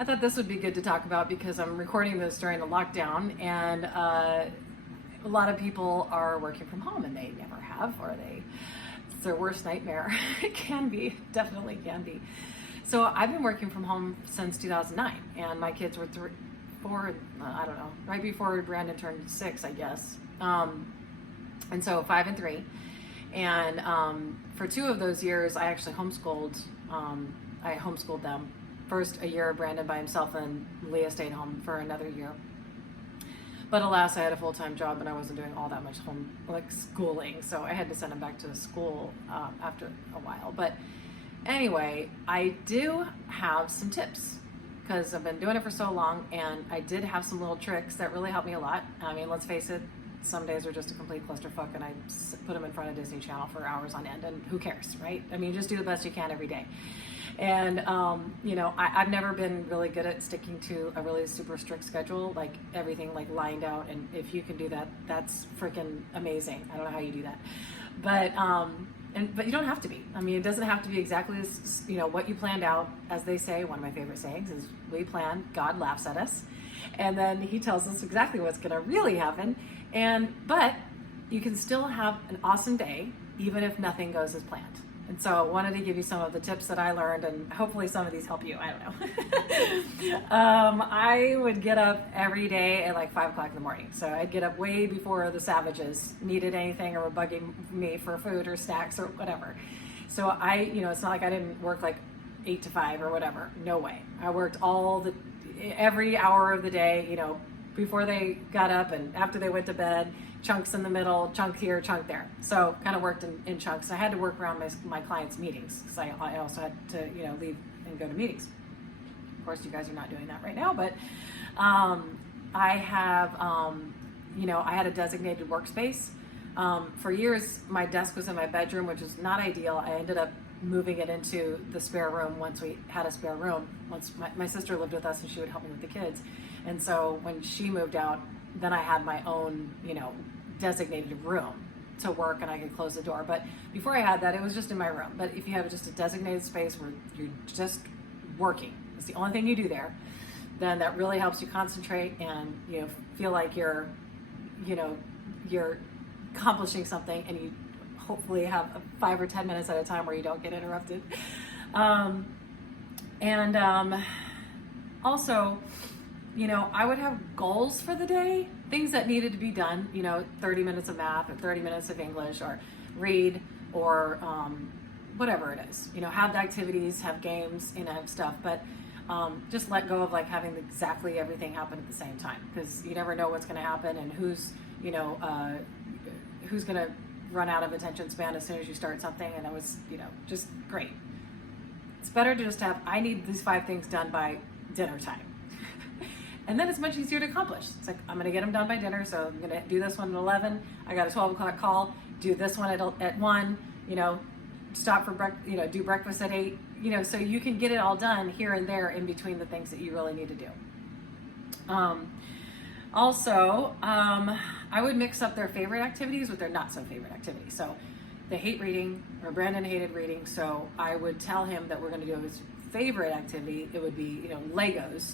I thought this would be good to talk about because I'm recording this during the lockdown, and a lot of people are working from home and they never have, or it's their worst nightmare. It can be, definitely can be. So I've been working from home since 2009, and my kids were four, I don't know, right before Brandon turned 6, I guess. And so 5 and 3. And for 2 of those years, I actually homeschooled. I homeschooled them. First a year, Brandon by himself, and Leah stayed home for another year. But alas, I had a full-time job and I wasn't doing all that much schooling, so I had to send him back to school after a while. But anyway, I do have some tips because I've been doing it for so long, and I did have some little tricks that really helped me a lot. I mean, let's face it, some days are just a complete clusterfuck, and I put them in front of Disney Channel for hours on end, and who cares, right? I mean, just do the best you can every day. And, you know, I've never been really good at sticking to a really super strict schedule, like everything like lined out. And if you can do that, that's freaking amazing. I don't know how you do that, but you don't have to be. I mean, it doesn't have to be exactly as, you know, what you planned out. As they say, one of my favorite sayings is, we plan, God laughs at us. And then he tells us exactly what's going to really happen. But you can still have an awesome day, even if nothing goes as planned. And so I wanted to give you some of the tips that I learned, and hopefully some of these help you. I don't know. I would get up every day at like 5 o'clock in the morning. So I'd get up way before the savages needed anything or were bugging me for food or snacks or whatever. So it's not like I didn't work like 8 to 5 or whatever. No way. I worked every hour of the day, you know, before they got up and after they went to bed. Chunks in the middle, chunk here, chunk there. So kind of worked in chunks. I had to work around my clients' meetings because I also had to, you know, leave and go to meetings. Of course, you guys are not doing that right now, but I have, I had a designated workspace. For years, my desk was in my bedroom, which is not ideal. I ended up moving it into the spare room once we had a spare room. Once my sister lived with us and she would help me with the kids. And so when she moved out, then I had my own, you know, designated room to work, and I could close the door. But before I had that, it was just in my room. But if you have just a designated space where you're just working, it's the only thing you do there, then that really helps you concentrate and, you know, feel like you're accomplishing something, and you hopefully have 5 or 10 minutes at a time where you don't get interrupted. Also, you know, I would have goals for the day, things that needed to be done, you know, 30 minutes of math or 30 minutes of English or read or whatever it is. You know, have the activities, have games, you know, have stuff, but just let go of like having exactly everything happen at the same time, because you never know what's going to happen and who's going to run out of attention span as soon as you start something. And it was, you know, just great. It's better to just have, I need these 5 things done by dinner time. And then it's much easier to accomplish. It's like, I'm going to get them done by dinner, so I'm going to do this one at 11. I got a 12 o'clock call. Do this one at 1. You know, stop for do breakfast at 8. You know, so you can get it all done here and there in between the things that you really need to do. Also, I would mix up their favorite activities with their not so favorite activities. So they hate reading, or Brandon hated reading, so I would tell him that we're going to do his favorite activity. It would be, you know, Legos.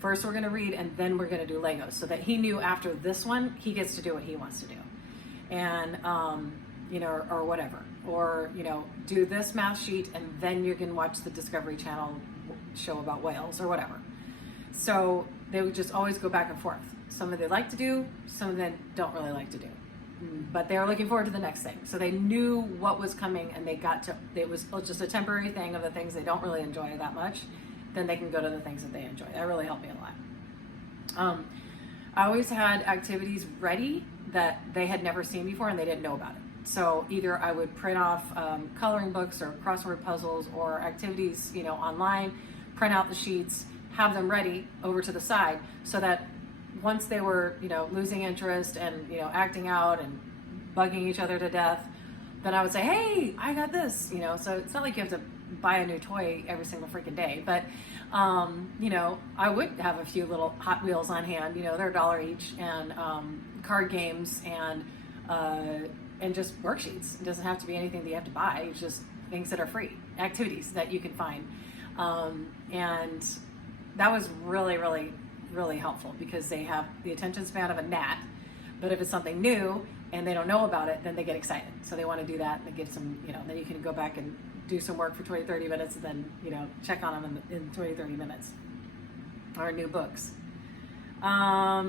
First we're going to read, and then we're going to do Legos, so that he knew after this one, he gets to do what he wants to do. And, or whatever. Or, you know, do this math sheet, and then you can watch the Discovery Channel show about whales or whatever. So they would just always go back and forth. Some of them like to do, some of them don't really like to do. But they were looking forward to the next thing. So they knew what was coming, and it was just a temporary thing of the things they don't really enjoy that much. Then they can go to the things that they enjoy. That really helped me a lot. I always had activities ready that they had never seen before and they didn't know about it. So either I would print off coloring books or crossword puzzles or activities, you know, online, print out the sheets, have them ready over to the side, so that once they were, you know, losing interest and, you know, acting out and bugging each other to death, then I would say, hey, I got this, you know. So it's not like you have to buy a new toy every single freaking day, but you know, I would have a few little Hot Wheels on hand, you know, they're $1 each, and card games and just worksheets. It doesn't have to be anything that you have to buy. It's just things that are free, activities that you can find. And that was really, really, really helpful because they have the attention span of a gnat. But if it's something new and they don't know about it, then they get excited. So they want to do that and they get some, then you can go back and do some work for 20, 30 minutes and then, check on them in 20, 30 minutes. Or new books. I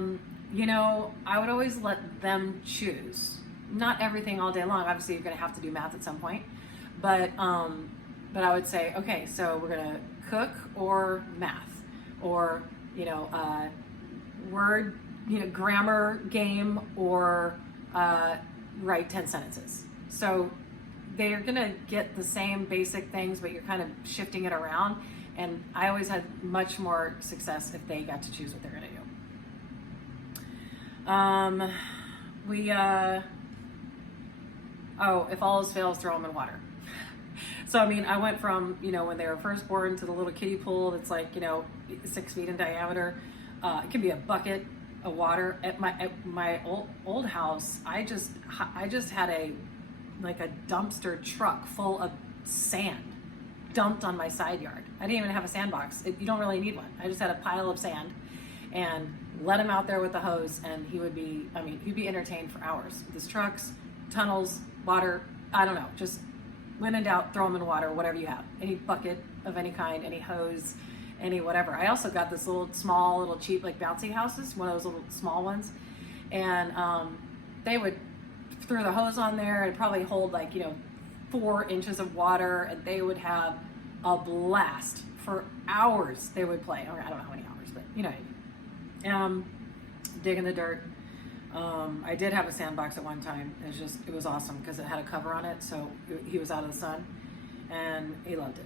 would always let them choose. Not everything all day long. Obviously, you're going to have to do math at some point. But I would say, okay, so we're going to cook or math or, word, grammar game or write 10 sentences. So they're going to get the same basic things, but you're kind of shifting it around. And I always had much more success if they got to choose what they're going to do. If all else fails, throw them in water. So, I went from, when they were first born to the little kiddie pool that's like, 6 feet in diameter. It can be a bucket of water. At my old house, I just had a dumpster truck full of sand dumped on my side yard. I didn't even have a sandbox. You don't really need one. I just had a pile of sand and let him out there with the hose, and he'd be entertained for hours. With his trucks, tunnels, water, I don't know, just when in doubt, throw them in water, whatever you have. Any bucket of any kind, any hose, any whatever. I also got this little cheap, bouncy houses, one of those little small ones. And they would throw the hose on there and probably hold 4 inches of water, and they would have a blast for hours. They would play. I don't know how many hours, but dig in the dirt. I did have a sandbox at one time. It was awesome because it had a cover on it, so he was out of the sun, and he loved it.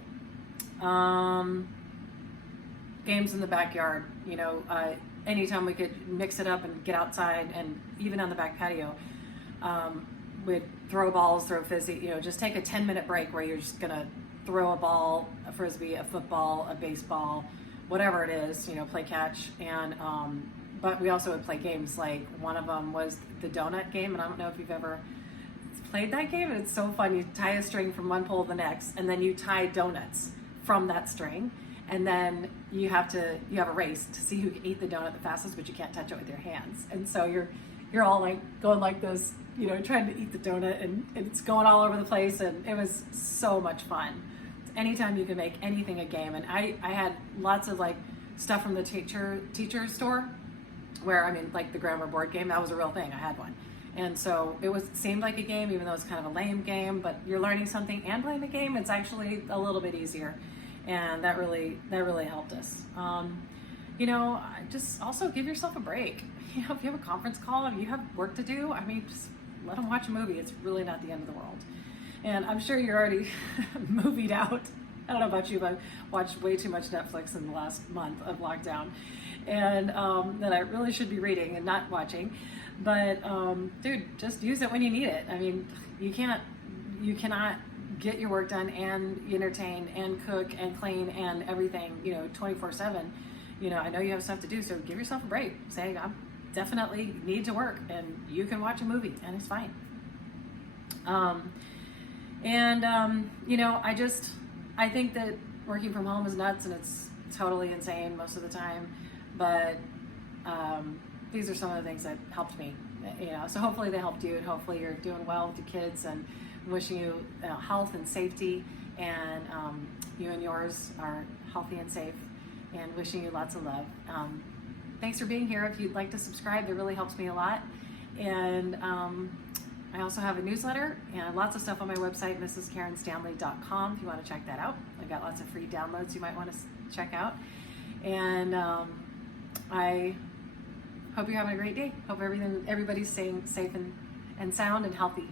Games in the backyard. Anytime we could mix it up and get outside, and even on the back patio, we'd throw balls, throw frisbee. Just take a 10-minute break where you're just gonna throw a ball, a frisbee, a football, a baseball, whatever it is. Play catch, and but we also would play games. Like one of them was the donut game, and I don't know if you've ever played that game. And it's so fun. You tie a string from one pole to the next, and then you tie donuts from that string, and then you have a race to see who can eat the donut the fastest, but you can't touch it with your hands. And so you're all going like this, trying to eat the donut, and it's going all over the place, and it was so much fun. Anytime you can make anything a game. And I had lots of stuff from the teacher store, where the grammar board game, that was a real thing. I had one. And so it seemed like a game, even though it's kind of a lame game, but you're learning something and playing the game. It's actually a little bit easier, and that really helped us. Just also give yourself a break. If you have a conference call and you have work to do, just let them watch a movie. It's really not the end of the world. And I'm sure you're already movied out. I don't know about you, but I've watched way too much Netflix in the last month of lockdown, and that I really should be reading and not watching. But dude, just use it when you need it. You cannot get your work done and entertain and cook and clean and everything, 24/7. I know you have stuff to do, so give yourself a break. Say, I definitely need to work, and you can watch a movie, and it's fine. I think that working from home is nuts, and it's totally insane most of the time. But these are some of the things that helped me. So hopefully they helped you, and hopefully you're doing well with your kids, and wishing you health and safety, and you and yours are healthy and safe, and wishing you lots of love. Thanks for being here. If you'd like to subscribe, it really helps me a lot. And I also have a newsletter and lots of stuff on my website, mrskarenstanley.com, if you want to check that out. I've got lots of free downloads you might want to check out. And I hope you're having a great day. Hope everybody's staying safe and sound and healthy.